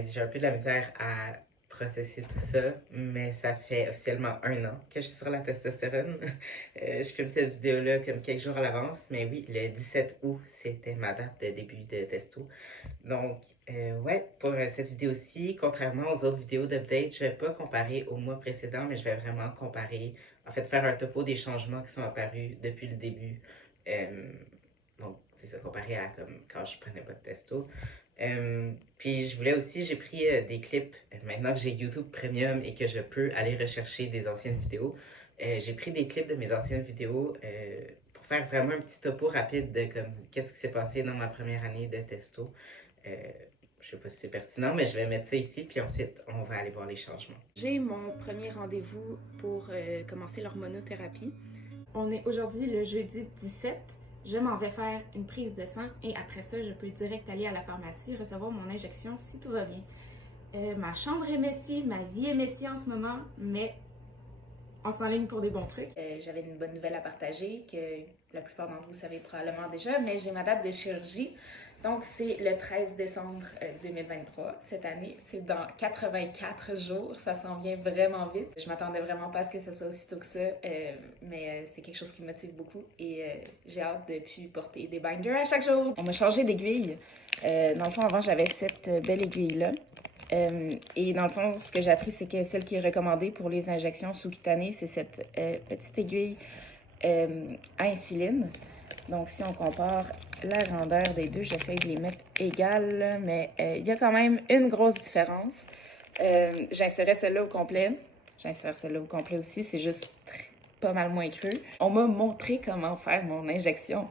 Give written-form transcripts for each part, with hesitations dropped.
guys. J'ai un peu de la misère à processer tout ça, mais ça fait officiellement 1 an que je suis sur la testostérone. Je filme cette vidéo-là comme quelques jours à l'avance, mais oui, le 17 août, c'était ma date de début de testo. Donc, ouais, pour cette vidéo-ci, contrairement aux autres vidéos d'update, je vais pas comparer au mois précédent, mais je vais vraiment comparer, en fait, faire un topo des changements qui sont apparus depuis le début. Euh, donc, c'est ça, comparé à comme quand je prenais pas de testo. Puis je voulais aussi, j'ai pris des clips, maintenant que j'ai YouTube Premium et que je peux aller rechercher des anciennes vidéos, j'ai pris des clips de mes anciennes vidéos pour faire vraiment un petit topo rapide de comme qu'est-ce qui s'est passé dans ma première année de testo. Euh, je sais pas si c'est pertinent, mais je vais mettre ça ici, puis ensuite on va aller voir les changements. J'ai mon premier rendez-vous pour commencer l'hormonothérapie. On est aujourd'hui le jeudi 17. Je m'en vais faire une prise de sang et après ça, je peux direct aller à la pharmacie recevoir mon injection si tout va bien. Ma chambre est messie, ma vie est messie en ce moment, mais on s'enligne pour des bons trucs. J'avais une bonne nouvelle à partager que la plupart d'entre vous savez probablement déjà, mais j'ai ma date de chirurgie. Donc, c'est le 13 décembre 2023, cette année. C'est dans 84 jours. Ça s'en vient vraiment vite. Je m'attendais vraiment pas à ce que ça soit aussi tôt que ça, mais c'est quelque chose qui me motive beaucoup et j'ai hâte de plus porter des binders à chaque jour. On m'a changé d'aiguille. Dans le fond, avant, j'avais cette belle aiguille-là. Et dans le fond, ce que j'ai appris, c'est que celle qui est recommandée pour les injections sous-cutanées, c'est cette petite aiguille à insuline. Donc, si on compare la grandeur des deux, j'essaie de les mettre égales, mais il y a quand même une grosse différence. J'insérais celle-là au complet. J'insère celle-là au complet aussi, c'est juste pas mal moins creux. On m'a montré comment faire mon injection.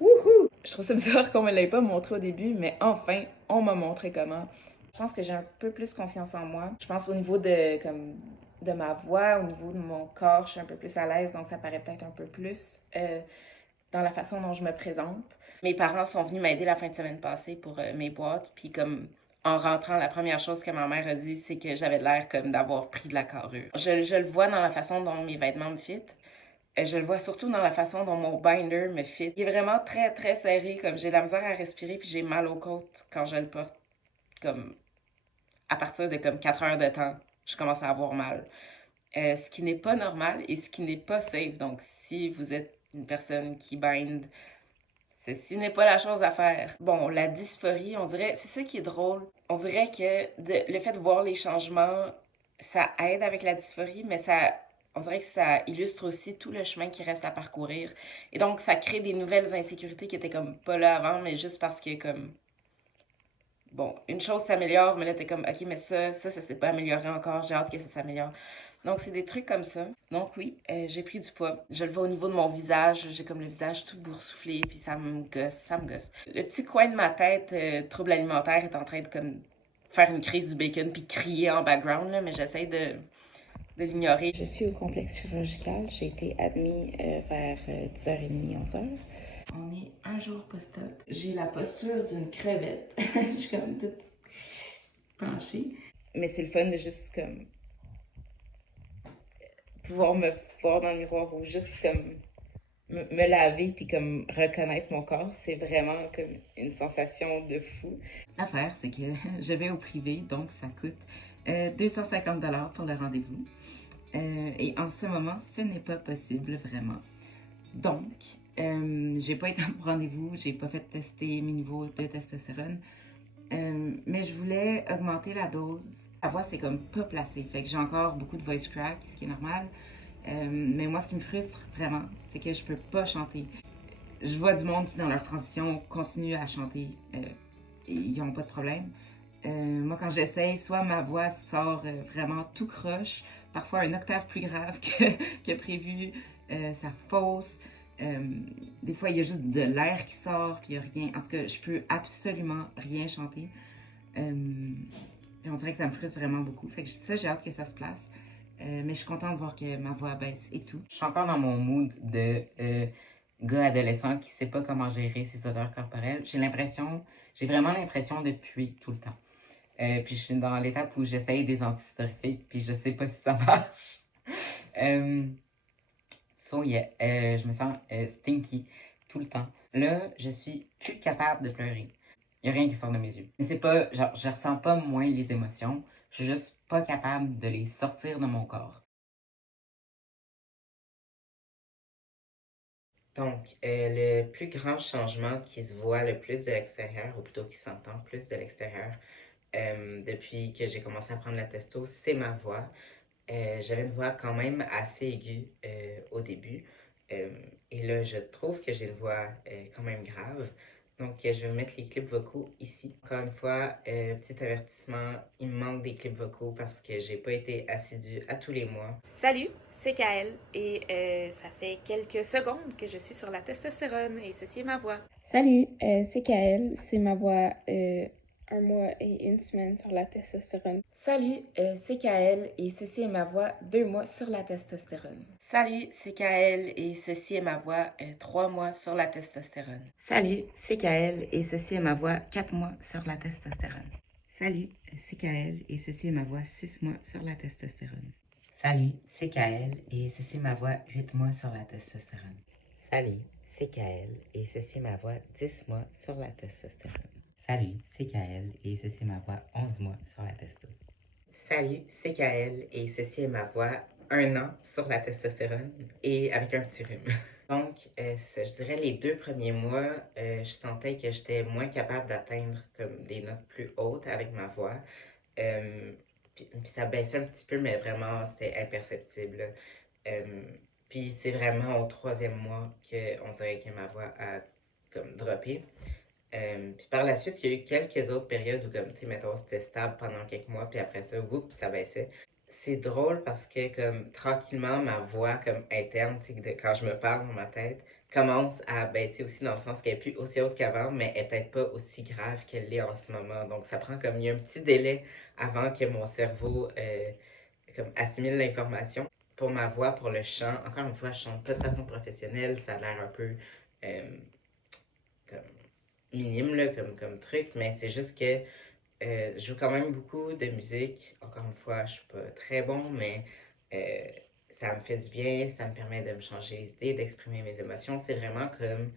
Wouhou! Je trouve ça bizarre qu'on me l'ait pas montré au début, mais enfin, on m'a montré comment. Je pense que j'ai un peu plus confiance en moi. Je pense au niveau de ma voix, au niveau de mon corps, je suis un peu plus à l'aise, donc ça paraît peut-être un peu plus dans la façon dont je me présente. Mes parents sont venus m'aider la fin de semaine passée pour mes boîtes, puis comme en rentrant, la première chose que ma mère a dit, c'est que j'avais l'air comme d'avoir pris de la carrure. Je le vois dans la façon dont mes vêtements me fitent. Je le vois surtout dans la façon dont mon binder me fit. Il est vraiment très, très serré, comme j'ai de la misère à respirer, puis j'ai mal aux côtes quand je le porte, comme à partir de comme 4 heures de temps, je commence à avoir mal. Ce qui n'est pas normal et ce qui n'est pas safe. Donc, si vous êtes une personne qui bind, ceci n'est pas la chose à faire. Bon, la dysphorie, on dirait, c'est ça qui est drôle. On dirait que le fait de voir les changements, ça aide avec la dysphorie, mais on dirait que ça illustre aussi tout le chemin qui reste à parcourir. Et donc, ça crée des nouvelles insécurités qui étaient comme pas là avant, mais juste parce que comme, bon, une chose s'améliore, mais là, t'es comme, ok, mais ça s'est pas amélioré encore, j'ai hâte que ça s'améliore. Donc, c'est des trucs comme ça. Donc, oui, j'ai pris du poids. Je le vois au niveau de mon visage. J'ai comme le visage tout boursouflé, puis ça me gosse, ça me gosse. Le petit coin de ma tête, trouble alimentaire, est en train de comme faire une crise du bacon puis crier en background, là, mais j'essaie de l'ignorer. Je suis au complexe chirurgical. J'ai été admis vers 10h30, 11h. On est un jour post-op. J'ai la posture d'une crevette. Je suis comme toute penchée. Mais c'est le fun de juste comme pouvoir me voir dans le miroir ou juste comme me laver puis comme reconnaître mon corps, c'est vraiment comme une sensation de fou. L'affaire, c'est que je vais au privé, donc ça coûte 250 $ pour le rendez-vous. Et en ce moment, ce n'est pas possible vraiment. Donc, j'ai pas été au rendez-vous, j'ai pas fait tester mes niveaux de testostérone. Mais je voulais augmenter la dose. La voix, c'est comme pas placé. Fait que j'ai encore beaucoup de voice crack, ce qui est normal. Mais moi, ce qui me frustre vraiment, c'est que je peux pas chanter. Je vois du monde qui, dans leur transition, continue à chanter et ils n'ont pas de problème. Moi, quand j'essaye, soit ma voix sort vraiment tout croche, parfois une octave plus grave que prévu, ça fausse. Des fois, il y a juste de l'air qui sort, puis il n'y a rien. En tout cas, je peux absolument rien chanter. Et on dirait que ça me frustre vraiment beaucoup. Fait que ça, j'ai hâte que ça se place. Mais je suis contente de voir que ma voix baisse et tout. Je suis encore dans mon mood de gars adolescent qui sait pas comment gérer ses odeurs corporelles. J'ai vraiment l'impression de puer tout le temps. Puis je suis dans l'étape où j'essaye des antihystériques, puis je sais pas si ça marche. So yeah, je me sens stinky tout le temps. Là, je suis plus capable de pleurer. Il n'y a rien qui sort de mes yeux. Mais c'est pas, genre, je ressens pas moins les émotions, je suis juste pas capable de les sortir de mon corps. Donc, le plus grand changement qui se voit le plus de l'extérieur, ou plutôt qui s'entend plus de l'extérieur, depuis que j'ai commencé à prendre la testo, c'est ma voix. J'avais une voix quand même assez aiguë au début. Euh, et là, je trouve que j'ai une voix quand même grave. Donc, je vais mettre les clips vocaux ici. Encore une fois, petit avertissement, il me manque des clips vocaux parce que j'ai pas été assidue à tous les mois. Salut, c'est Kael et ça fait quelques secondes que je suis sur la testostérone et ceci est ma voix. Salut, c'est Kael, c'est ma voix un mois et une semaine sur la testostérone. Salut, c'est Kael et ceci est ma voix 2 mois sur la testostérone. Salut, c'est Kael et ceci est ma voix 3 mois sur la testostérone. Salut, c'est Kael et ceci est ma voix 4 mois sur la testostérone. Salut, c'est Kael et ceci est ma voix 6 mois sur la testostérone. Salut, c'est Kael et ceci est ma voix 8 mois sur la testostérone. Salut, c'est Kael et ceci est ma voix 10 mois sur la testostérone. Salut, c'est Kael et ceci est ma voix 11 mois sur la testo. Salut, c'est Kael et ceci est ma voix 1 an sur la testostérone et avec un petit rhume. Donc, je dirais les 2 premiers mois, je sentais que j'étais moins capable d'atteindre comme des notes plus hautes avec ma voix. Euh, puis ça baissait un petit peu, mais vraiment, c'était imperceptible. Euh, puis c'est vraiment au 3e mois qu'on dirait que ma voix a comme droppé. Puis par la suite, il y a eu quelques autres périodes où, comme, tu sais, mettons, c'était stable pendant quelques mois, puis après ça, oups, ça baissait. C'est drôle parce que, comme, tranquillement, ma voix, comme, interne, tu sais, quand je me parle dans ma tête, commence à baisser aussi dans le sens qu'elle est plus aussi haute qu'avant, mais elle est peut-être pas aussi grave qu'elle l'est en ce moment. Donc, ça prend comme, il y a un petit délai avant que mon cerveau, comme, assimile l'information. Pour ma voix, pour le chant, encore une fois, je chante pas de façon professionnelle, ça a l'air un peu, euh, comme, minime là, comme truc, mais c'est juste que je joue quand même beaucoup de musique. Encore une fois, je suis pas très bon, mais euh, ça me fait du bien, ça me permet de me changer les idées, d'exprimer mes émotions. C'est vraiment comme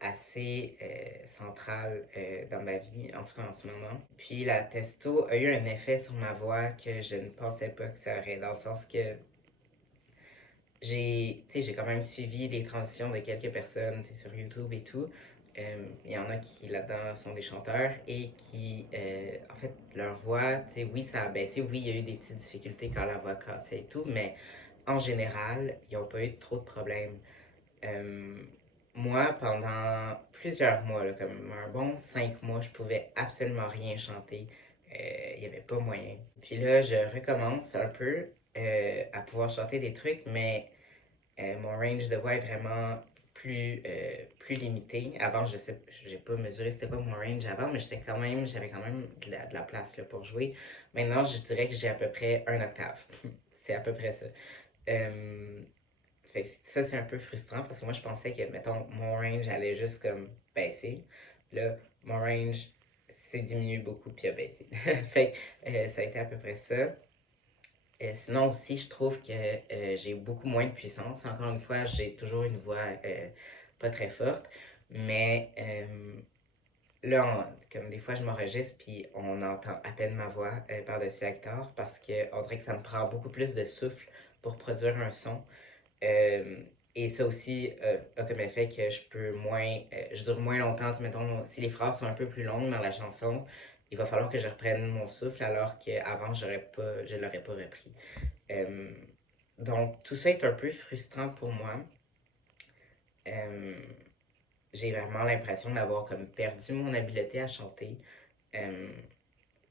assez central dans ma vie, en tout cas en ce moment. Puis la testo a eu un effet sur ma voix que je ne pensais pas que ça aurait, dans le sens que j'ai quand même suivi les transitions de quelques personnes sur YouTube et tout. Il y en a qui là-dedans sont des chanteurs et qui, en fait, leur voix, oui, ça a baissé, oui, il y a eu des petites difficultés quand la voix cassait et tout, mais en général, ils n'ont pas eu trop de problèmes. Euh, Moi, pendant plusieurs mois, là, comme un bon 5 mois, je pouvais absolument rien chanter. Il n'y avait pas moyen. Puis là, je recommence un peu à pouvoir chanter des trucs, mais mon range de voix est vraiment plus limité. Avant, je sais, j'ai pas mesuré c'était quoi mon range avant, mais j'avais quand même de la place là, pour jouer. Maintenant, je dirais que j'ai à peu près un octave. C'est à peu près ça. Euh, Fait que ça, c'est un peu frustrant parce que moi, je pensais que, mettons, mon range allait juste comme baisser. Là, mon range s'est diminué beaucoup puis a baissé. Fait que ça a été à peu près ça. Sinon aussi, je trouve que j'ai beaucoup moins de puissance. Encore une fois, j'ai toujours une voix pas très forte, mais là, comme des fois, je m'enregistre puis on entend à peine ma voix par-dessus la guitare parce qu'on dirait que ça me prend beaucoup plus de souffle pour produire un son. Euh, et ça aussi a comme effet que je dure moins longtemps. Mettons, si les phrases sont un peu plus longues dans la chanson, il va falloir que je reprenne mon souffle alors qu'avant, je ne l'aurais pas repris. Euh, donc, tout ça est un peu frustrant pour moi. Euh, j'ai vraiment l'impression d'avoir comme perdu mon habileté à chanter. Euh,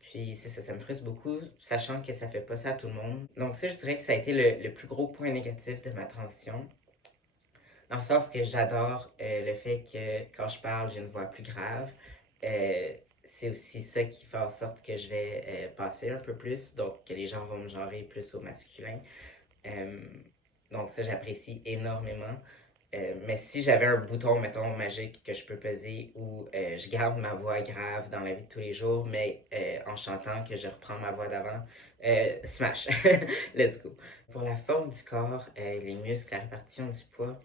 Puis c'est ça, ça me frustre beaucoup, sachant que ça fait pas ça à tout le monde. Donc ça, je dirais que ça a été le plus gros point négatif de ma transition. Dans le sens que j'adore le fait que quand je parle, j'ai une voix plus grave. Euh, c'est aussi ça qui fait en sorte que je vais passer un peu plus, donc que les gens vont me genrer plus au masculin. Euh, donc ça, j'apprécie énormément. Mais si j'avais un bouton, mettons, magique que je peux peser où je garde ma voix grave dans la vie de tous les jours, mais en chantant que je reprends ma voix d'avant, smash! Let's go! Pour la forme du corps, les muscles, la répartition du poids,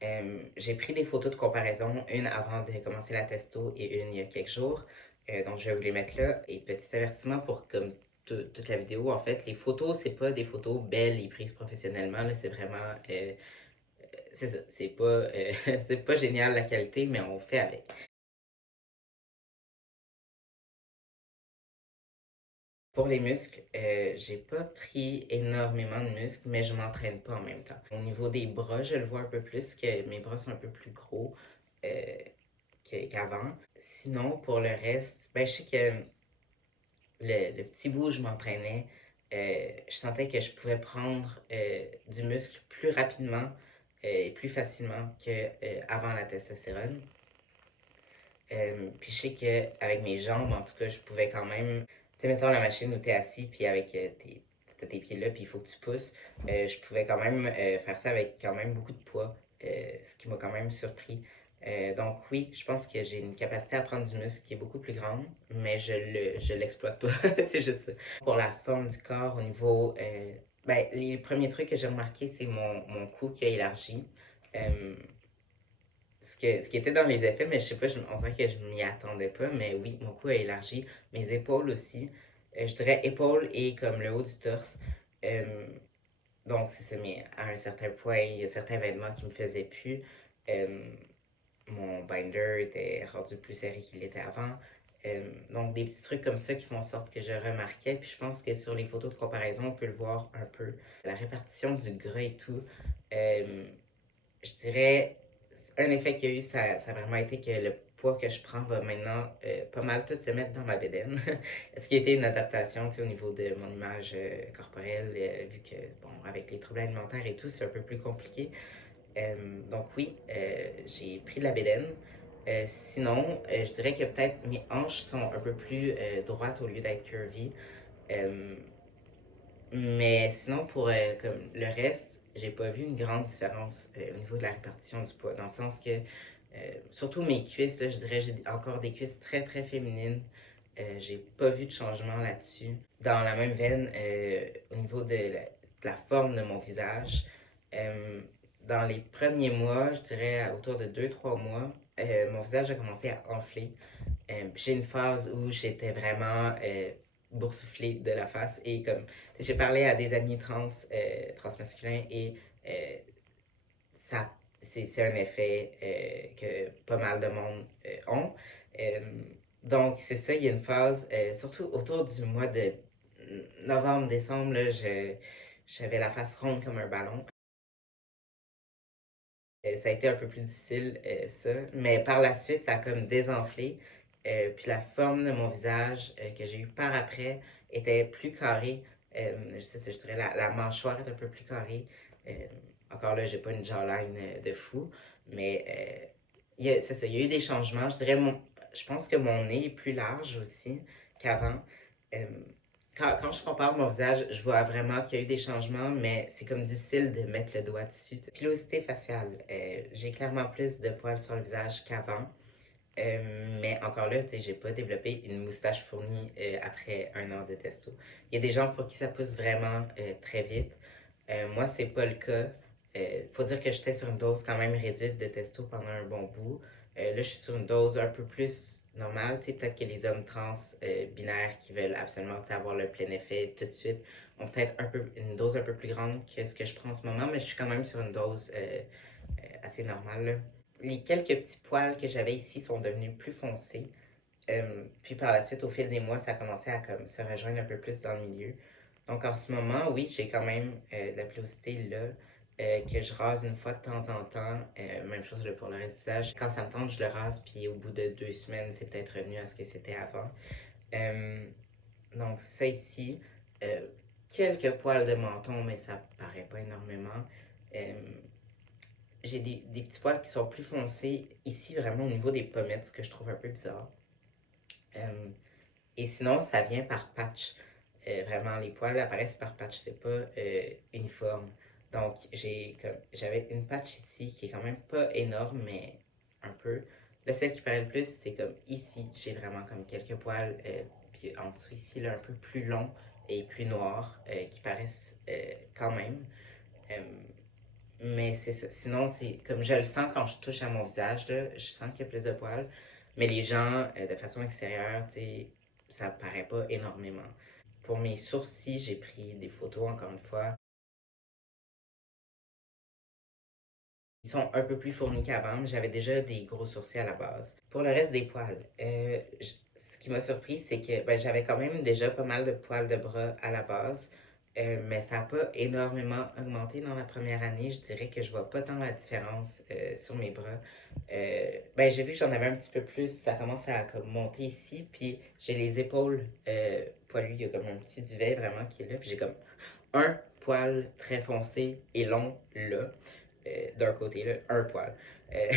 J'ai pris des photos de comparaison, une avant de commencer la testo et une il y a quelques jours. Donc, je vais vous les mettre là. Et petit avertissement pour comme toute la vidéo, en fait, les photos, c'est pas des photos belles et prises professionnellement. Là, c'est vraiment. C'est ça. C'est pas, c'est pas génial la qualité, mais on fait avec. Pour les muscles, j'ai pas pris énormément de muscles, mais je m'entraîne pas en même temps. Au niveau des bras, je le vois un peu plus, que mes bras sont un peu plus gros euh, qu'avant. Sinon, pour le reste, ben, je sais que le petit bout où je m'entraînais, je sentais que je pouvais prendre du muscle plus rapidement et plus facilement qu'avant la testostérone. Puis je sais qu'avec mes jambes, en tout cas, je pouvais quand même. Tu sais, mettons la machine où tu es assis, puis avec t'as tes pieds là, puis il faut que tu pousses. Je pouvais quand même faire ça avec quand même beaucoup de poids, ce qui m'a quand même surpris. Donc oui, je pense que j'ai une capacité à prendre du muscle qui est beaucoup plus grande, mais je l'exploite pas, c'est juste ça. Pour la forme du corps, au niveau... ben, les premiers trucs que j'ai remarqué, c'est mon cou qui a élargi. Euh, ce qui était dans les effets, mais je sais pas, on dirait que je m'y attendais pas, mais oui, mon cou a élargi, mes épaules aussi. Je dirais épaules et comme le haut du torse. Euh, donc, c'est ça, mais à un certain point, il y a certains vêtements qui me faisaient plus. Euh, Mon binder était rendu plus serré qu'il était avant. Donc, des petits trucs comme ça qui font en sorte que je remarquais. Puis je pense que sur les photos de comparaison, on peut le voir un peu. La répartition du gras et tout. Euh, je dirais, un effet qu'il y a eu, ça a vraiment été que le poids que je prends va maintenant pas mal tout se mettre dans ma bédaine. Ce qui a été une adaptation au niveau de mon image corporelle, vu que, bon, avec les troubles alimentaires et tout, c'est un peu plus compliqué. Donc oui, j'ai pris de la bédaine. Sinon, je dirais que peut-être mes hanches sont un peu plus droites au lieu d'être curvy. Euh, mais sinon, pour comme le reste, j'ai pas vu une grande différence au niveau de la répartition du poids. Dans le sens que, surtout mes cuisses, là, je dirais j'ai encore des cuisses très très féminines. J'ai pas vu de changement là-dessus. Dans la même veine, au niveau de la forme de mon visage, euh, dans les premiers mois, je dirais autour de 2 3 mois, mon visage a commencé à enfler. J'ai une phase où j'étais vraiment boursouflée de la face et comme j'ai parlé à des amis transmasculins et euh, ça c'est un effet que pas mal de monde ont. Euh, donc c'est ça, il y a une phase, surtout autour du mois de novembre-décembre, j'avais la face ronde comme un ballon. Ça a été un peu plus difficile, ça. Mais par la suite, ça a comme désenflé. Puis la forme de mon visage que j'ai eu par après était plus carrée. Je dirais la mâchoire est un peu plus carrée. Euh, Encore là, j'ai pas une jawline de fou. Mais c'est ça, il y a eu des changements. Je pense que mon nez est plus large aussi qu'avant. Euh, quand je compare mon visage, je vois vraiment qu'il y a eu des changements, mais c'est comme difficile de mettre le doigt dessus. Pilosité faciale. J'ai clairement plus de poils sur le visage qu'avant. Mais encore là, tu sais, j'ai pas développé une moustache fournie après 1 an de testo. Il y a des gens pour qui ça pousse vraiment très vite. Moi, c'est pas le cas. Faut dire que j'étais sur une dose quand même réduite de testo pendant un bon bout. Là, je suis sur une dose un peu plus normale. Tu sais, peut-être que les hommes trans binaires qui veulent absolument avoir le plein effet tout de suite ont peut-être une dose un peu plus grande que ce que je prends en ce moment, mais je suis quand même sur une dose assez normale, là. Les quelques petits poils que j'avais ici sont devenus plus foncés. Puis par la suite, au fil des mois, ça a commencé à comme, se rejoindre un peu plus dans le milieu. Donc en ce moment, oui, j'ai quand même de la pilosité là, que je rase une fois de temps en temps. Même chose là, pour le reste du visage. Quand ça me tente, je le rase, puis au bout de 2 semaines, c'est peut-être revenu à ce que c'était avant. Euh, donc ça ici, euh, quelques poils de menton, mais ça paraît pas énormément. Euh, j'ai des petits poils qui sont plus foncés ici, vraiment au niveau des pommettes, ce que je trouve un peu bizarre. Euh, et sinon, ça vient par patch. Vraiment, les poils apparaissent par patch, c'est pas uniforme. Donc, j'avais une patch ici qui est quand même pas énorme, mais un peu. Là, celle qui paraît le plus, c'est comme ici. J'ai vraiment comme quelques poils, puis en dessous ici, là, un peu plus longs et plus noirs, qui paraissent quand même. Euh, Mais c'est ça. Sinon, c'est comme je le sens quand je touche à mon visage, là, je sens qu'il y a plus de poils. Mais les gens, de façon extérieure, tu sais, ça paraît pas énormément. Pour mes sourcils, j'ai pris des photos, encore une fois. Ils sont un peu plus fournis qu'avant, mais j'avais déjà des gros sourcils à la base. Pour le reste des poils, ce qui m'a surpris, c'est que ben, j'avais quand même déjà pas mal de poils de bras à la base, mais ça n'a pas énormément augmenté dans la première année. Je dirais que je vois pas tant la différence sur mes bras. Ben, j'ai vu que j'en avais un petit peu plus, ça commence à comme, monter ici, puis j'ai les épaules poilues, il y a comme un petit duvet vraiment qui est là, puis j'ai comme un poil très foncé et long là d'un côté, là, un poil. Euh,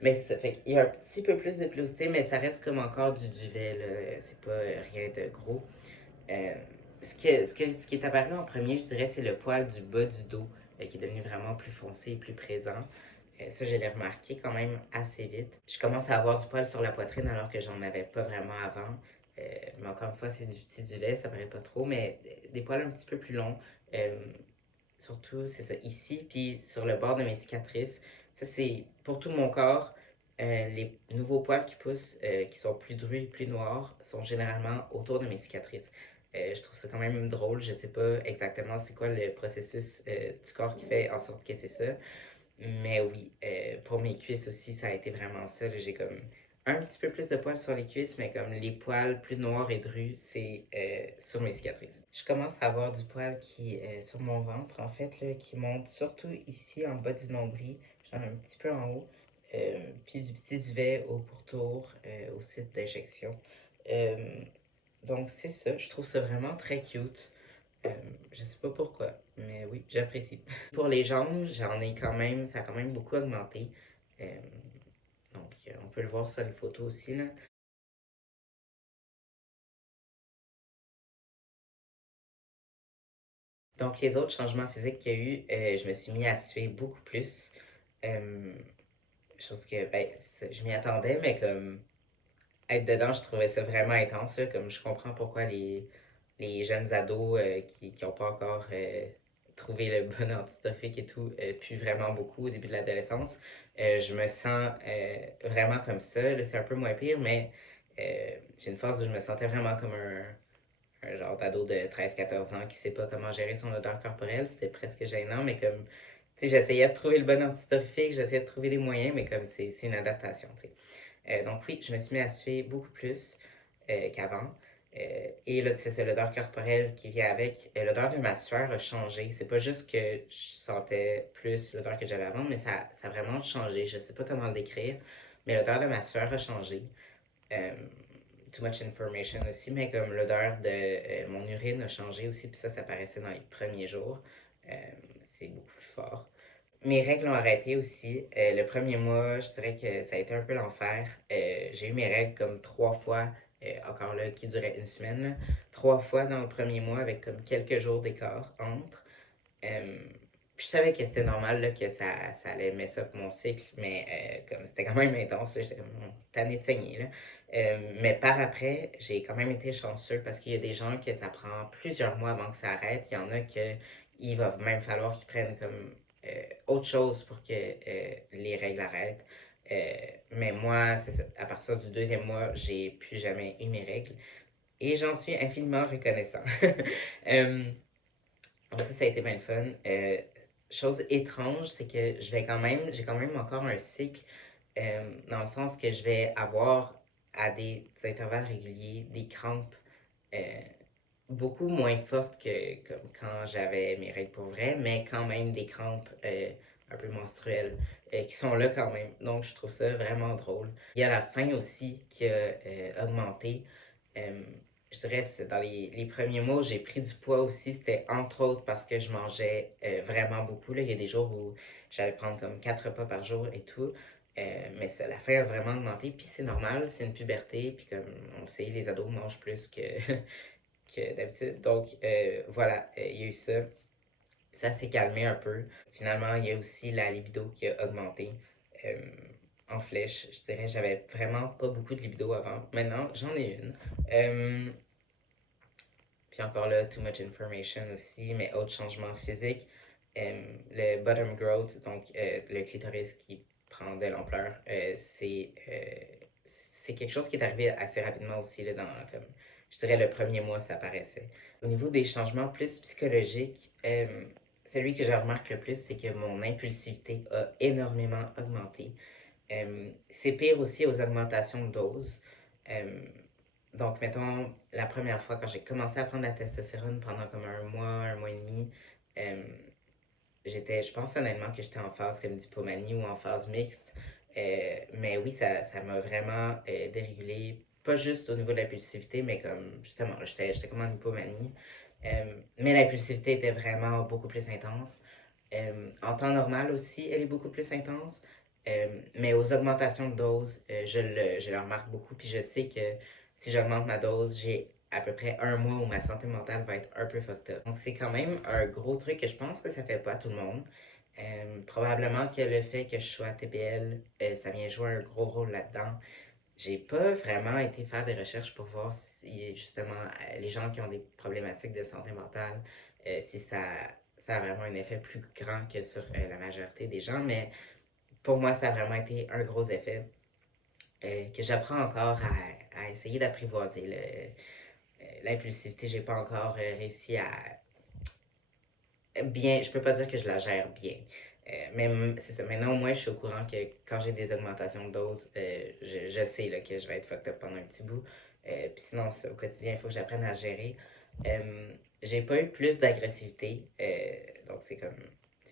mais ça fait qu'il y a un petit peu plus de pilosité, mais ça reste comme encore du duvet, là. C'est pas rien de gros. Euh, ce qui est apparu en premier, je dirais, c'est le poil du bas du dos qui est devenu vraiment plus foncé et plus présent. Ça, je l'ai remarqué quand même assez vite. Je commence à avoir du poil sur la poitrine alors que j'en avais pas vraiment avant. Mais encore une fois, c'est du petit duvet, ça paraît pas trop, mais des poils un petit peu plus longs. Euh, Surtout, c'est ça, ici, puis sur le bord de mes cicatrices. Ça, c'est pour tout mon corps. Les nouveaux poils qui poussent, qui sont plus drus et plus noirs, sont généralement autour de mes cicatrices. Je trouve ça quand même drôle. Je sais pas exactement c'est quoi le processus du corps qui fait en sorte que c'est ça. Mais oui, pour mes cuisses aussi, ça a été vraiment ça. J'ai comme un petit peu plus de poils sur les cuisses, mais comme les poils plus noirs et drus, c'est sur mes cicatrices. Je commence à avoir du poil qui sur mon ventre, en fait, là, qui monte surtout ici en bas du nombril, genre un petit peu en haut, puis du petit duvet au pourtour, au site d'injection. Euh, donc c'est ça, je trouve ça vraiment très cute. Euh, je sais pas pourquoi, mais oui, j'apprécie. Pour les jambes, j'en ai quand même, ça a quand même beaucoup augmenté. Euh, donc, on peut le voir sur les photos aussi, là. Donc, les autres changements physiques qu'il y a eu, je me suis mis à suer beaucoup plus. Euh, Chose que, ben, je m'y attendais, mais comme être dedans, je trouvais ça vraiment intense, là, comme je comprends pourquoi les jeunes ados qui n'ont pas encore trouvé le bon antidophique et tout puent vraiment beaucoup au début de l'adolescence. Je me sens vraiment comme ça. Là, c'est un peu moins pire, mais j'ai une phase où je me sentais vraiment comme un genre d'ado de 13-14 ans qui sait pas comment gérer son odeur corporelle. C'était presque gênant, mais comme, tu sais, j'essayais de trouver le bon antidophique, j'essayais de trouver des moyens, mais comme c'est une adaptation, tu sais. Donc oui, je me suis mis à suer beaucoup plus qu'avant. Et là, c'est ça, l'odeur corporelle qui vient avec. L'odeur de ma sueur a changé. C'est pas juste que je sentais plus l'odeur que j'avais avant, mais ça a vraiment changé. Je sais pas comment le décrire, mais l'odeur de ma sueur a changé. Euh, Too much information aussi, mais comme l'odeur de mon urine a changé aussi, puis ça paraissait dans les premiers jours. Euh, c'est beaucoup plus fort. Mes règles ont arrêté aussi. Le premier mois, je dirais que ça a été un peu l'enfer. J'ai eu mes règles comme 3 fois, encore là, qui duraient une semaine, là. 3 fois dans le premier mois avec comme quelques jours d'écart entre. Euh, Puis je savais que c'était normal là, que ça allait mettre up mon cycle, mais comme c'était quand même intense, là, j'étais comme tanné de saigner. Là. Mais par après, j'ai quand même été chanceux parce qu'il y a des gens que ça prend plusieurs mois avant que ça arrête. Il y en a que il va même falloir qu'ils prennent comme autre chose pour que les règles arrêtent. Mais moi, c'est ça. À partir du deuxième mois, j'ai plus jamais eu mes règles et j'en suis infiniment reconnaissant. Euh, donc ça a été bien le fun. Chose étrange, c'est que j'ai quand même encore un cycle, dans le sens que je vais avoir à des intervalles réguliers des crampes euh, beaucoup moins fortes que comme quand j'avais mes règles pour vrai, mais quand même des crampes un peu menstruelles qui sont là quand même. Donc je trouve ça vraiment drôle. Il y a la faim aussi qui a augmenté. Euh, je dirais c'est dans les premiers mois, j'ai pris du poids aussi. C'était entre autres parce que je mangeais vraiment beaucoup. Là. Il y a des jours où j'allais prendre comme 4 repas par jour et tout. Mais ça, la faim a vraiment augmenté. Puis c'est normal, c'est une puberté. Puis comme on le sait, les ados mangent plus que, que d'habitude. Donc voilà, il y a eu ça. Ça s'est calmé un peu. Finalement, il y a aussi la libido qui a augmenté euh, en flèche. Je dirais, j'avais vraiment pas beaucoup de libido avant. Maintenant, j'en ai une. Puis encore là, too much information aussi, mais autre changement physique. Le bottom growth, donc le clitoris qui prend de l'ampleur, c'est quelque chose qui est arrivé assez rapidement aussi, là, dans, comme, je dirais, le premier mois, ça apparaissait. Au niveau des changements plus psychologiques, celui que je remarque le plus, c'est que mon impulsivité a énormément augmenté. C'est pire aussi aux augmentations de doses. Euh, donc, mettons, la première fois, quand j'ai commencé à prendre la testostérone pendant comme un mois et demi, euh, je pense honnêtement que j'étais en phase comme d'hypomanie ou en phase mixte. Mais oui, ça m'a vraiment dérégulé, pas juste au niveau de l'impulsivité, mais comme justement, j'étais comme en hypomanie. Mais l'impulsivité était vraiment beaucoup plus intense. En temps normal aussi, elle est beaucoup plus intense. Mais aux augmentations de dose, je le remarque beaucoup. Puis je sais que si j'augmente ma dose, j'ai à peu près un mois où ma santé mentale va être un peu fucked up. Donc c'est quand même un gros truc que je pense que ça fait pas à tout le monde. Probablement que le fait que je sois TPL, ça vient jouer un gros rôle là-dedans. J'ai pas vraiment été faire des recherches pour voir si justement les gens qui ont des problématiques de santé mentale, si ça a vraiment un effet plus grand que sur la majorité des gens, mais pour moi, ça a vraiment été un gros effet que j'apprends encore à essayer d'apprivoiser. L'impulsivité, j'ai pas encore réussi à bien, je peux pas dire que je la gère bien. Mais c'est ça, maintenant au moins je suis au courant que quand j'ai des augmentations de doses, je sais là, que je vais être fucked up pendant un petit bout. Puis sinon, au quotidien, il faut que j'apprenne à le gérer. J'ai pas eu plus d'agressivité, donc c'est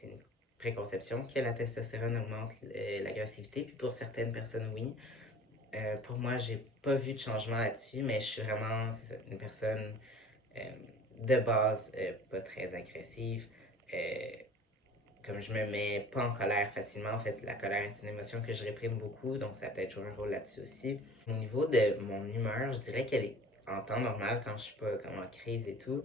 une préconception que la testostérone augmente l'agressivité, puis pour certaines personnes, oui. Pour moi, j'ai pas vu de changement là-dessus, mais je suis vraiment ça, une personne euh, de base pas très agressive. Euh, Comme je me mets pas en colère facilement, en fait, la colère est une émotion que je réprime beaucoup, donc ça a peut-être joué un rôle là-dessus aussi. Au niveau de mon humeur, je dirais qu'elle est en temps normal, quand je suis pas comme en crise et tout,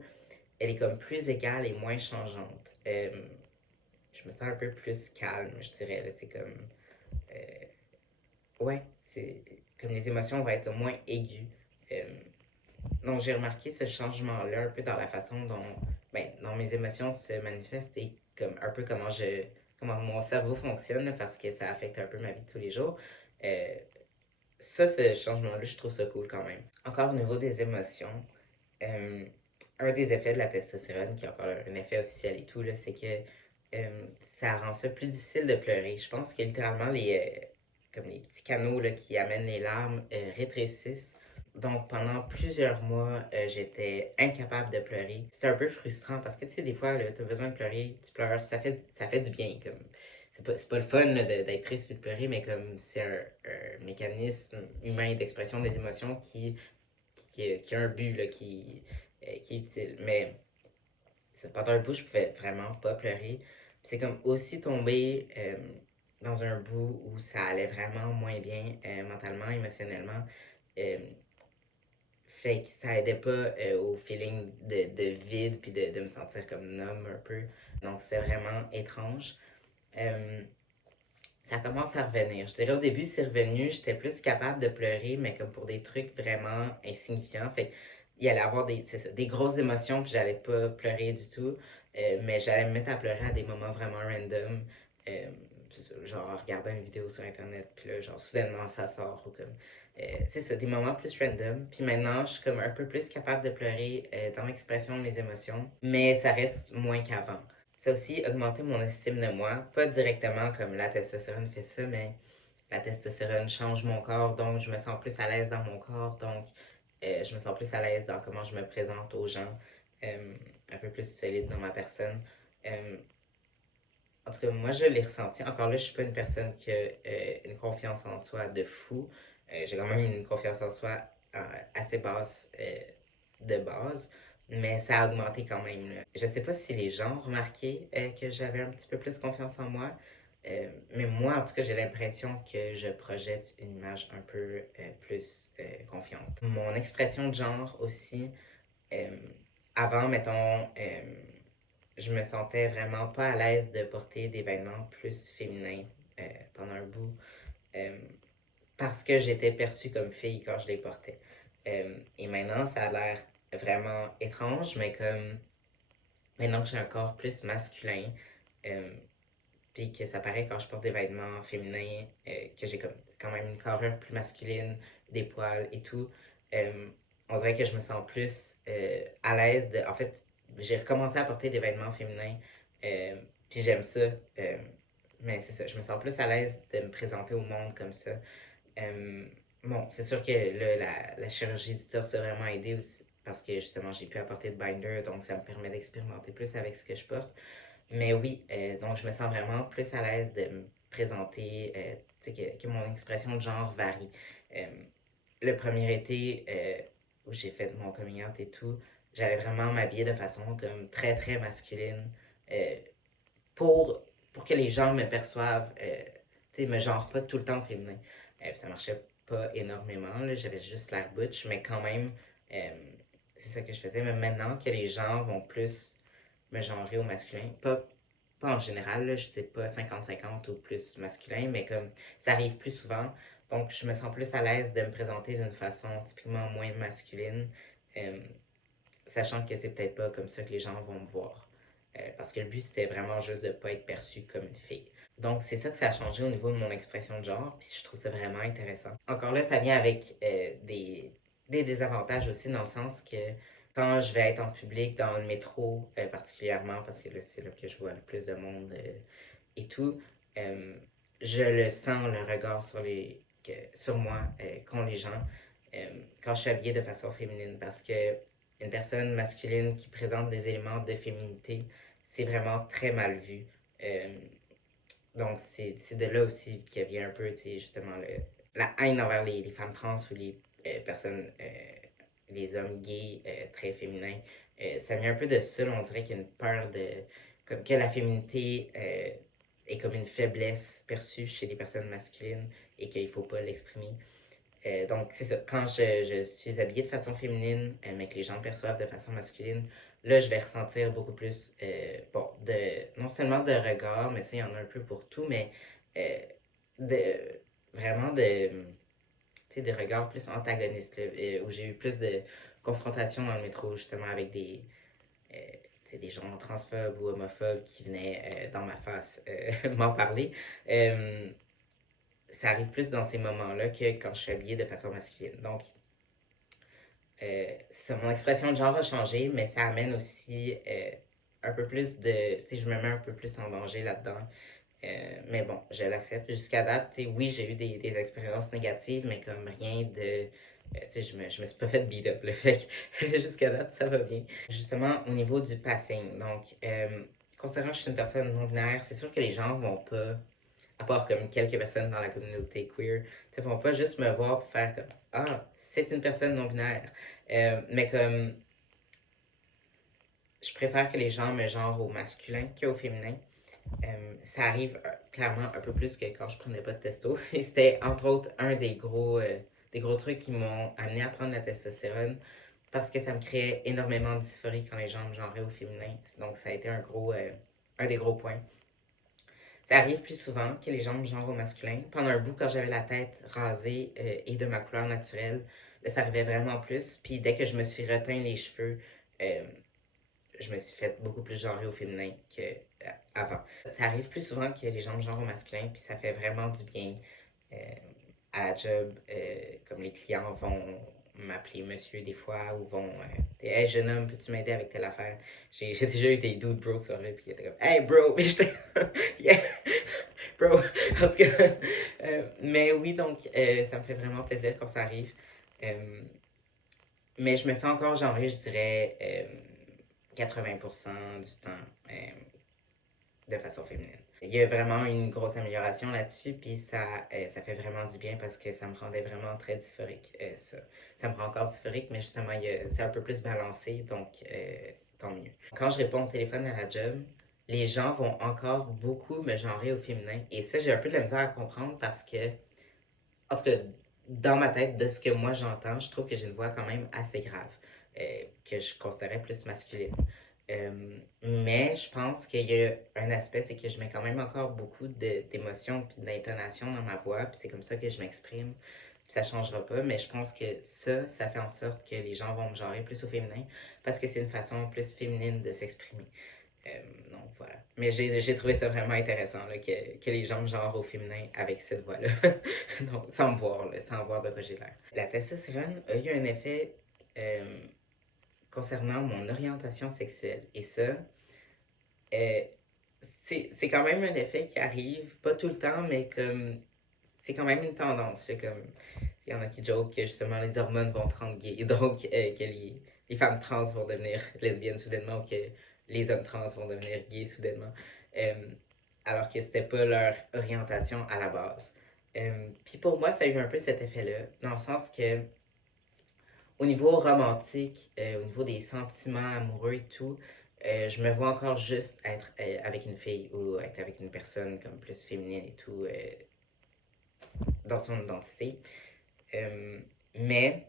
elle est comme plus égale et moins changeante. Je me sens un peu plus calme, je dirais. C'est comme. euh, ouais, c'est comme les émotions vont être comme moins aiguës. Euh, Donc, j'ai remarqué ce changement-là un peu dans la façon dont mes émotions se manifestent et comme, un peu comment mon cerveau fonctionne là, parce que ça affecte un peu ma vie de tous les jours. Euh, ce changement-là, je trouve ça cool quand même. Encore au niveau des émotions, euh, un des effets de la testostérone, qui est encore un effet officiel et tout, là, c'est que ça rend ça plus difficile de pleurer. Je pense que littéralement, comme les petits canaux là, qui amènent les larmes rétrécissent. Donc, pendant plusieurs mois, j'étais incapable de pleurer. C'était un peu frustrant parce que, tu sais, des fois, tu as besoin de pleurer, tu pleures, ça fait du bien. Comme, c'est pas le fun là, d'être triste et de pleurer, mais comme c'est un mécanisme humain d'expression des émotions qui a un but, là, qui est utile. Mais pendant un bout, je pouvais vraiment pas pleurer. Puis c'est comme aussi tomber dans un bout où ça allait vraiment moins bien mentalement, émotionnellement. Euh, Fait que ça aidait pas au feeling de vide puis de me sentir comme numb un peu. Donc c'était vraiment étrange. Euh, Ça commence à revenir. Je dirais au début, c'est revenu, j'étais plus capable de pleurer, mais comme pour des trucs vraiment insignifiants. Fait il allait avoir des grosses émotions, puis j'allais pas pleurer du tout. Mais j'allais me mettre à pleurer à des moments vraiment random. Euh, genre en regardant une vidéo sur Internet, puis là, genre soudainement ça sort. Ou comme, c'est ça, des moments plus random. Puis maintenant, je suis comme un peu plus capable de pleurer dans l'expression de mes émotions, mais ça reste moins qu'avant. Ça a aussi augmenté mon estime de moi. Pas directement comme la testostérone fait ça, mais la testostérone change mon corps, donc je me sens plus à l'aise dans mon corps, donc je me sens plus à l'aise dans comment je me présente aux gens, un peu plus solide dans ma personne. Euh, En tout cas, moi, je l'ai ressenti. Encore là, je suis pas une personne qui a une confiance en soi de fou. J'ai quand même une confiance en soi assez basse de base, mais ça a augmenté quand même, là. Je sais pas si les gens ont remarqué que j'avais un petit peu plus confiance en moi, mais moi, en tout cas, j'ai l'impression que je projette une image un peu plus confiante. Mon expression de genre aussi, euh, avant, mettons, je me sentais vraiment pas à l'aise de porter des vêtements plus féminins pendant un bout euh, parce que j'étais perçue comme fille quand je les portais. Et maintenant, ça a l'air vraiment étrange, mais comme maintenant que j'ai un corps plus masculin, Euh, Puis que ça paraît quand je porte des vêtements féminins, que j'ai comme, quand même une carrure plus masculine, des poils et tout. Euh, on dirait que je me sens plus à l'aise de. En fait, j'ai recommencé à porter des vêtements féminins, puis j'aime ça. Mais c'est ça, je me sens plus à l'aise de me présenter au monde comme ça. Euh, bon, c'est sûr que là, la chirurgie du torse a vraiment aidé aussi, parce que justement, j'ai pu apporter de binder, donc ça me permet d'expérimenter plus avec ce que je porte. Mais oui, donc je me sens vraiment plus à l'aise de me présenter, tu sais, que mon expression de genre varie. Euh, le premier été où j'ai fait mon coming out et tout, j'allais vraiment m'habiller de façon comme très très masculine euh, pour, pour que les gens me perçoivent, tu sais, me genre pas tout le temps féminin. Ça marchait pas énormément, là, j'avais juste l'air butch, mais quand même, euh, c'est ça que je faisais. Mais maintenant que les gens vont plus me genrer au masculin, pas en général, là, je sais pas 50-50 ou plus masculin, mais comme ça arrive plus souvent. Donc, je me sens plus à l'aise de me présenter d'une façon typiquement moins masculine, euh, sachant que c'est peut-être pas comme ça que les gens vont me voir. Parce que le but, c'était vraiment juste de pas être perçu comme une fille. Donc, c'est ça que ça a changé au niveau de mon expression de genre, puis je trouve ça vraiment intéressant. Encore là, ça vient avec des désavantages aussi, dans le sens que quand je vais être en public, dans le métro particulièrement, parce que là, c'est là que je vois le plus de monde et tout, euh, je le sens, le regard sur moi, qu'ont les gens, quand je suis habillée de façon féminine, parce que une personne masculine qui présente des éléments de féminité, c'est vraiment très mal vu. Euh, donc, c'est de là aussi qu'il vient un peu, tu sais, justement, la haine envers les femmes trans ou les personnes, les hommes gays très féminins. Ça vient un peu de ça, là, on dirait qu'il y a une peur de, comme que la féminité est comme une faiblesse perçue chez les personnes masculines et qu'il ne faut pas l'exprimer. Donc, c'est ça. Quand je suis habillée de façon féminine, mais que les gens me perçoivent de façon masculine, là, je vais ressentir beaucoup plus, bon, non seulement de regard, mais ça, il y en a un peu pour tout, mais euh, de, vraiment tu sais, des regards plus antagonistes, là, où j'ai eu plus de confrontations dans le métro, justement, avec euh, tu sais, des gens transphobes ou homophobes qui venaient dans ma face m'en parler. Euh, Ça arrive plus dans ces moments-là que quand je suis habillée de façon masculine. Donc, mon expression de genre a changé, mais ça amène aussi un peu plus de. Tu sais, je me mets un peu plus en danger là-dedans. Mais bon, je l'accepte. Jusqu'à date, tu sais, oui, j'ai eu des expériences négatives, mais comme rien de. Tu sais, je me suis pas fait beat up, le fait que jusqu'à date, ça va bien. Justement, au niveau du passing, donc, considérant que je suis une personne non-binaire, c'est sûr que les gens vont pas, à part comme quelques personnes dans la communauté queer, ne vont pas juste me voir pour faire comme Ah, c'est une personne non-binaire. Mais comme je préfère que les gens me genrent au masculin qu'au féminin. Ça arrive clairement un peu plus que quand je prenais pas de testo. Et c'était entre autres un des gros trucs qui m'ont amené à prendre la testostérone parce que ça me créait énormément de dysphorie quand les gens me genraient au féminin. Donc ça a été un des gros points. Ça arrive plus souvent que les gens me genrent au masculin. Pendant un bout, quand j'avais la tête rasée et de ma couleur naturelle, là, ça arrivait vraiment plus. Puis dès que je me suis reteint les cheveux, euh, je me suis fait beaucoup plus genrer au féminin qu'avant. Ça arrive plus souvent que les gens me genrent au masculin, puis ça fait vraiment du bien. Euh, à la job, comme les clients vont m'appeler monsieur des fois ou vont Hey jeune homme, peux-tu m'aider avec telle affaire? J'ai déjà eu des dudes bro qui sont venus puis ils étaient comme Hey bro! Puis j'étais Yeah! Bro! En tout cas, mais oui, donc ça me fait vraiment plaisir quand ça arrive. Euh, mais je me fais encore genrer, je dirais 80% du temps de façon féminine. Il y a vraiment une grosse amélioration là-dessus, puis ça fait vraiment du bien parce que ça me rendait vraiment très dysphorique. Ça me rend encore dysphorique, mais justement, c'est un peu plus balancé, donc tant mieux. Quand je réponds au téléphone à la job, les gens vont encore beaucoup me genrer au féminin. Et ça, j'ai un peu de la misère à comprendre parce que, en tout cas, dans ma tête, de ce que moi j'entends, je trouve que j'ai une voix quand même assez grave, que je considérais plus masculine. Mais je pense qu'il y a un aspect, c'est que je mets quand même encore beaucoup d'émotions puis d'intonation dans ma voix, puis c'est comme ça que je m'exprime, puis ça changera pas, mais je pense que ça fait en sorte que les gens vont me genrer plus au féminin, parce que c'est une façon plus féminine de s'exprimer. Donc voilà. Mais j'ai trouvé ça vraiment intéressant là, que les gens me genrent au féminin avec cette voix-là. Donc, sans me voir, là, sans voir de quoi j'ai l'air. La testostérone a eu un effet euh, concernant mon orientation sexuelle. Et ça, euh, c'est quand même un effet qui arrive, pas tout le temps, mais comme c'est quand même une tendance. Comme, il y en a qui joke que justement les hormones vont te rendre gay, donc que les femmes trans vont devenir lesbiennes soudainement, ou que les hommes trans vont devenir gays soudainement, euh, alors que c'était pas leur orientation à la base. Puis pour moi, ça a eu un peu cet effet-là, dans le sens que au niveau romantique, au niveau des sentiments amoureux et tout, je me vois encore juste être avec une fille ou être avec une personne comme plus féminine et tout dans son identité. Euh, mais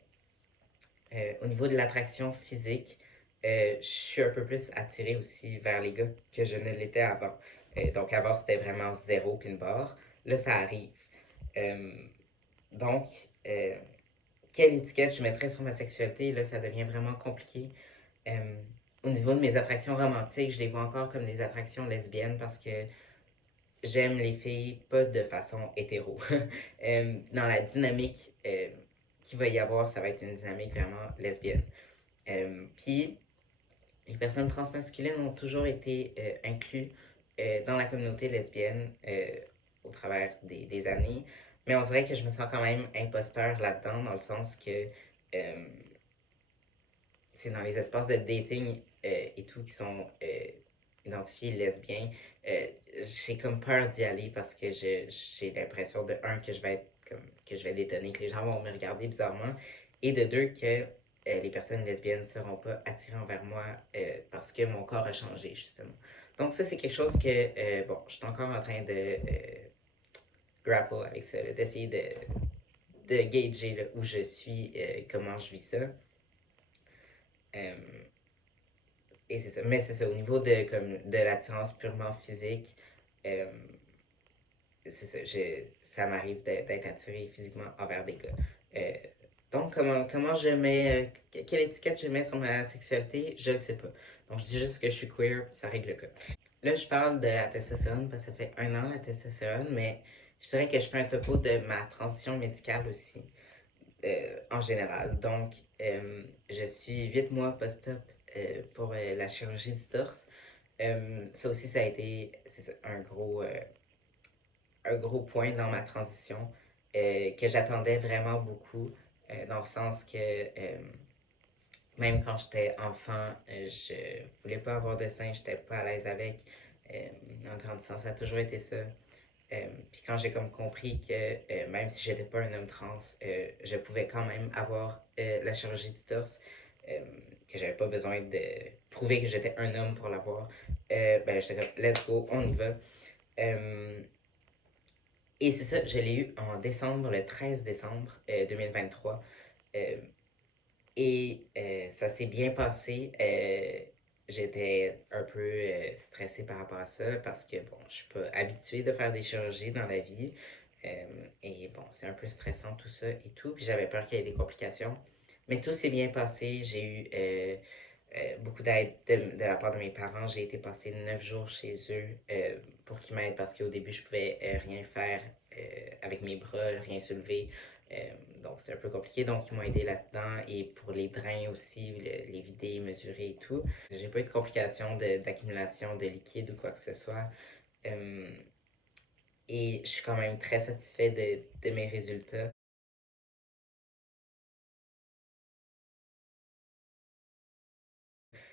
au niveau de l'attraction physique, je suis un peu plus attirée aussi vers les gars que je ne l'étais avant. Donc avant, c'était vraiment zéro pin barre. Là, ça arrive. Euh, donc, euh, quelle étiquette je mettrais sur ma sexualité, là, ça devient vraiment compliqué. Euh, Au niveau de mes attractions romantiques, je les vois encore comme des attractions lesbiennes parce que j'aime les filles pas de façon hétéro. Dans la dynamique qu'il va y avoir, ça va être une dynamique vraiment lesbienne. Puis, les personnes transmasculines ont toujours été incluses dans la communauté lesbienne au travers des années. Mais on dirait que je me sens quand même imposteur là-dedans, dans le sens que euh, c'est dans les espaces de dating et tout qui sont identifiés lesbiens. Euh, j'ai comme peur d'y aller parce que j'ai l'impression de un que je vais être comme que je vais détonner, que les gens vont me regarder bizarrement, et de deux que les personnes lesbiennes ne seront pas attirées envers moi parce que mon corps a changé justement. Donc ça c'est quelque chose que bon, je suis encore en train de grapple avec ça, d'essayer de gager là, où je suis, comment je vis ça. Euh, Et c'est ça. Mais c'est ça, au niveau de l'attirance purement physique, euh, c'est ça, ça m'arrive d'être attiré physiquement envers des gars. Euh, donc, comment je mets, quelle étiquette je mets sur ma sexualité, je le sais pas. Donc, je dis juste que je suis queer, ça règle le cas. Là, je parle de la testostérone parce que ça fait un an la testostérone, mais je dirais que je fais un topo de ma transition médicale aussi, en général. Donc, je suis 8 mois post-op pour la chirurgie du torse. Ça aussi, ça a été ça, un gros point dans ma transition que j'attendais vraiment beaucoup, dans le sens que même quand j'étais enfant, je voulais pas avoir de sein, j'étais pas à l'aise avec. Euh, En grandissant, ça a toujours été ça. Puis quand j'ai comme compris que même si j'étais pas un homme trans, je pouvais quand même avoir la chirurgie du torse, euh, que j'avais pas besoin de prouver que j'étais un homme pour l'avoir, ben j'étais comme let's go, on y va. Euh, et c'est ça, je l'ai eu en décembre, le 13 décembre 2023. Euh, Ça s'est bien passé. J'étais un peu stressée par rapport à ça parce que, bon, je suis pas habituée de faire des chirurgies dans la vie. Et bon, c'est un peu stressant tout ça et tout. Puis j'avais peur qu'il y ait des complications. Mais tout s'est bien passé. J'ai eu beaucoup d'aide de la part de mes parents. J'ai été passer 9 jours chez eux pour qu'ils m'aident parce qu'au début, je pouvais rien faire avec mes bras, rien soulever. Donc, c'était un peu compliqué. Donc, ils m'ont aidé là-dedans. Et pour les drains aussi, les vider, mesurer et tout. J'ai pas eu de complications d'accumulation de liquide ou quoi que ce soit. Euh, et je suis quand même très satisfait de mes résultats.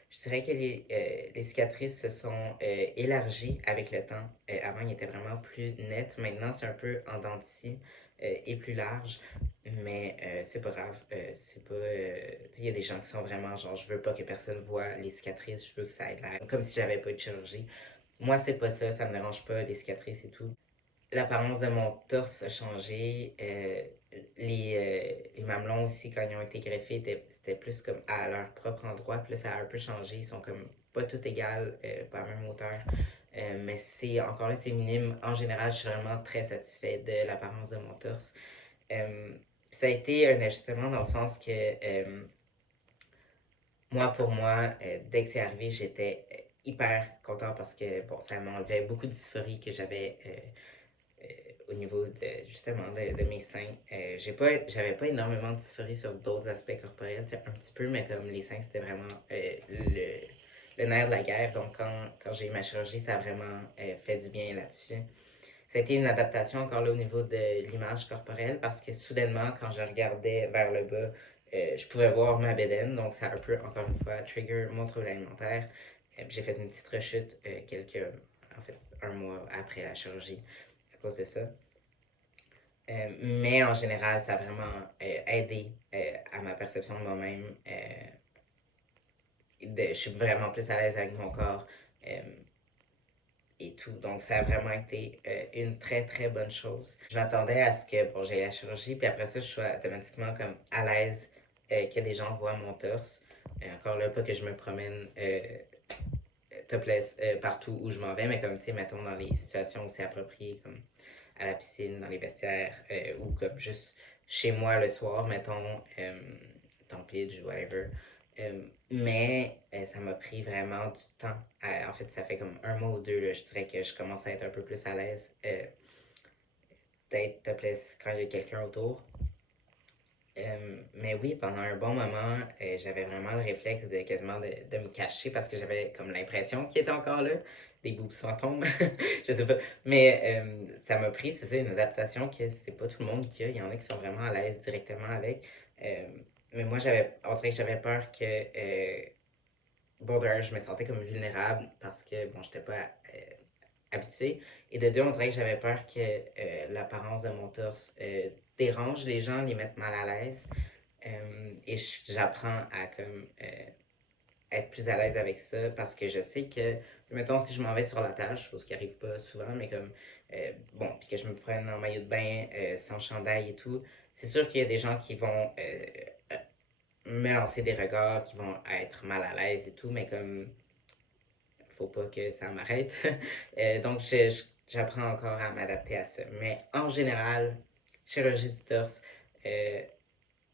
Je dirais que les cicatrices se sont élargies avec le temps. Avant, ils étaient vraiment plus nets. Maintenant, c'est un peu en dents de scie et plus large. Mais c'est pas grave. C'est pas. Il y a des gens qui sont vraiment genre, je veux pas que personne voit les cicatrices, je veux que ça ait l'air comme si j'avais pas eu de chirurgie. Moi, c'est pas ça, ça me dérange pas, les cicatrices et tout. L'apparence de mon torse a changé. Les mamelons aussi, quand ils ont été greffés, c'était plus comme à leur propre endroit. Puis là, ça a un peu changé. Ils sont comme pas tout égal, pas à la même hauteur. Mais c'est encore là, c'est minime. En général, je suis vraiment très satisfait de l'apparence de mon torse. Euh, Ça a été un ajustement dans le sens que moi, pour moi, dès que c'est arrivé, j'étais hyper content parce que, bon, ça m'enlevait beaucoup de dysphorie que j'avais au niveau justement de mes seins. J'avais pas énormément de dysphorie sur d'autres aspects corporels, un petit peu, mais comme les seins, c'était vraiment le nerf de la guerre. Donc, quand j'ai eu ma chirurgie, ça a vraiment fait du bien là-dessus. Ça a été une adaptation encore là au niveau de l'image corporelle parce que soudainement, quand je regardais vers le bas, je pouvais voir ma bédaine. Donc, ça a un peu, encore une fois, trigger mon trouble alimentaire. J'ai fait une petite rechute en fait, un mois après la chirurgie à cause de ça. Mais en général, ça a vraiment aidé à ma perception de moi-même. Je suis vraiment plus à l'aise avec mon corps euh, et tout. Donc, ça a vraiment été une très, très bonne chose. Je m'attendais à ce que, bon, j'ai la chirurgie, puis après ça, je sois automatiquement comme à l'aise que des gens voient mon torse. Encore là, pas que je me promène topless partout où je m'en vais, mais comme, tu sais, mettons dans les situations où c'est approprié, comme à la piscine, dans les vestiaires, ou comme juste chez moi le soir, mettons, Templidge ou whatever. Mais ça m'a pris vraiment du temps. En fait, ça fait comme un mois ou deux, là, je dirais que je commence à être un peu plus à l'aise d'être topless quand il y a quelqu'un autour. Mais oui, pendant un bon moment, j'avais vraiment le réflexe de quasiment de me cacher parce que j'avais comme l'impression qu'il était encore là. Des boobs fantômes, je sais pas. Mais ça m'a pris, c'est ça, une adaptation que c'est pas tout le monde qui a. Il y en a qui sont vraiment à l'aise directement avec. Euh, mais moi, on dirait que j'avais peur que, bon, d'un, je me sentais comme vulnérable parce que, bon, j'étais pas habituée. Et de deux, on dirait que j'avais peur que l'apparence de mon torse dérange les gens, les mette mal à l'aise. Et j'apprends à comme être plus à l'aise avec ça parce que je sais que, mettons, si je m'en vais sur la plage, chose qui arrive pas souvent, mais comme, bon, puis que je me prenne en maillot de bain sans chandail et tout, c'est sûr qu'il y a des gens qui vont me lancer des regards, qui vont être mal à l'aise et tout, mais comme, faut pas que ça m'arrête. Donc, j'apprends encore à m'adapter à ça. Mais en général, chirurgie du torse, euh,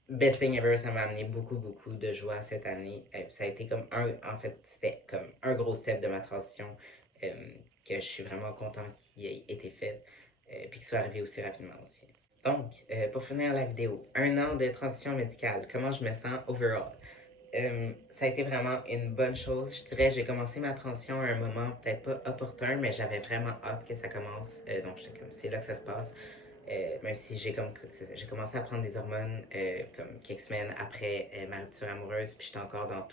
best thing ever, ça m'a amené beaucoup, beaucoup de joie cette année. Ça a été comme en fait, c'était comme un gros step de ma transition euh, que je suis vraiment content qu'il ait été fait, puis qu'il soit arrivé aussi rapidement aussi. Donc, pour finir la vidéo, un an de transition médicale, comment je me sens overall? Ça a été vraiment une bonne chose. Je dirais, j'ai commencé ma transition à un moment peut-être pas opportun, mais j'avais vraiment hâte que ça commence. Donc, c'est là que ça se passe. Même si j'ai commencé à prendre des hormones comme quelques semaines après ma rupture amoureuse, puis j'étais encore dans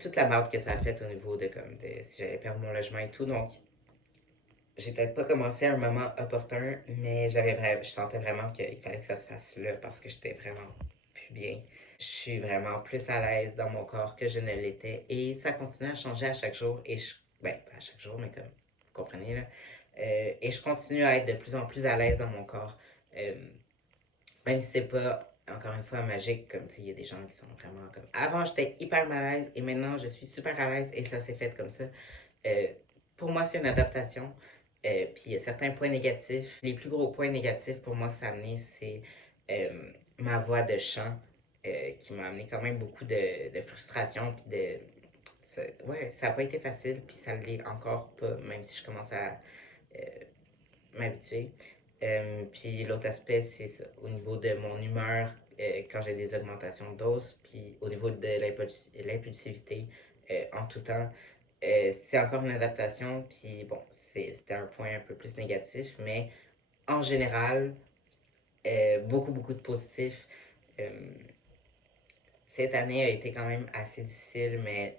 toute la merde que ça a fait au niveau de comme si j'allais perdre mon logement et tout. Donc, j'ai peut-être pas commencé à un moment opportun, mais je sentais vraiment qu'il fallait que ça se fasse là parce que j'étais vraiment plus bien. Je suis vraiment plus à l'aise dans mon corps que je ne l'étais et ça continue à changer à chaque jour ben, pas à chaque jour, mais comme, vous comprenez là. Et je continue à être de plus en plus à l'aise dans mon corps. Euh, Même si c'est pas, encore une fois, magique, comme, tu sais, il y a des gens qui sont vraiment comme, avant j'étais hyper mal à l'aise et maintenant je suis super à l'aise et ça s'est fait comme ça. Euh, pour moi, c'est une adaptation. Puis il y a certains points négatifs. Les plus gros points négatifs pour moi que ça a amené, c'est ma voix de chant qui m'a amené quand même beaucoup de frustration. Puis ouais, ça n'a pas été facile, puis ça ne l'est encore pas, même si je commence à euh, m'habituer. Puis l'autre aspect, c'est ça, au niveau de mon humeur, quand j'ai des augmentations de dose, puis au niveau de l'impulsivité en tout temps. C'est encore une adaptation, puis bon, c'était un point un peu plus négatif, mais en général, beaucoup, beaucoup de positifs. Euh, cette année a été quand même assez difficile, mais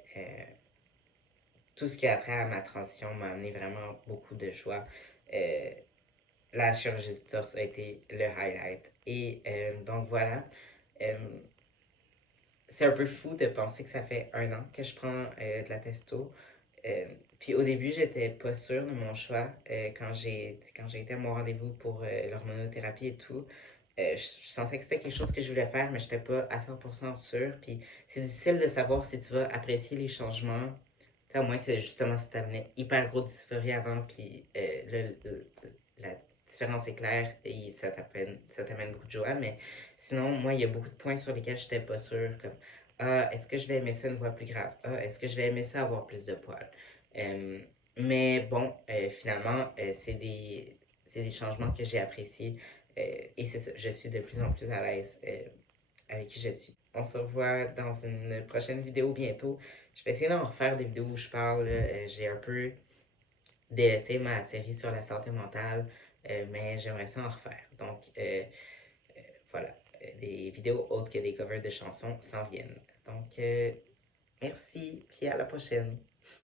tout ce qui a trait à ma transition m'a amené vraiment beaucoup de joie. Euh, la chirurgie du torse a été le highlight. Et donc voilà. Euh, c'est un peu fou de penser que ça fait un an que je prends de la testo. Puis au début, j'étais pas sûre de mon choix quand j'ai été à mon rendez-vous pour l'hormonothérapie et tout. Je sentais que c'était quelque chose que je voulais faire, mais j'étais pas à 100% sûre. Puis c'est difficile de savoir si tu vas apprécier les changements. T'sais, à moins que c'est justement si t'amenais hyper gros dysphorie avant, puis la différence est claire et ça t'amène beaucoup de joie. Mais sinon, moi, il y a beaucoup de points sur lesquels j'étais pas sûre. Comme Ah, est-ce que je vais aimer ça une voix plus grave? Ah, est-ce que je vais aimer ça avoir plus de poils? Euh, mais bon, finalement, c'est des changements que j'ai appréciés. Et c'est ça, je suis de plus en plus à l'aise avec qui je suis. On se revoit dans une prochaine vidéo bientôt. Je vais essayer d'en refaire des vidéos où je parle. J'ai un peu délaissé ma série sur la santé mentale, mais j'aimerais ça en refaire. Donc, voilà, des vidéos autres que des covers de chansons s'en viennent. Donc, merci, puis à la prochaine.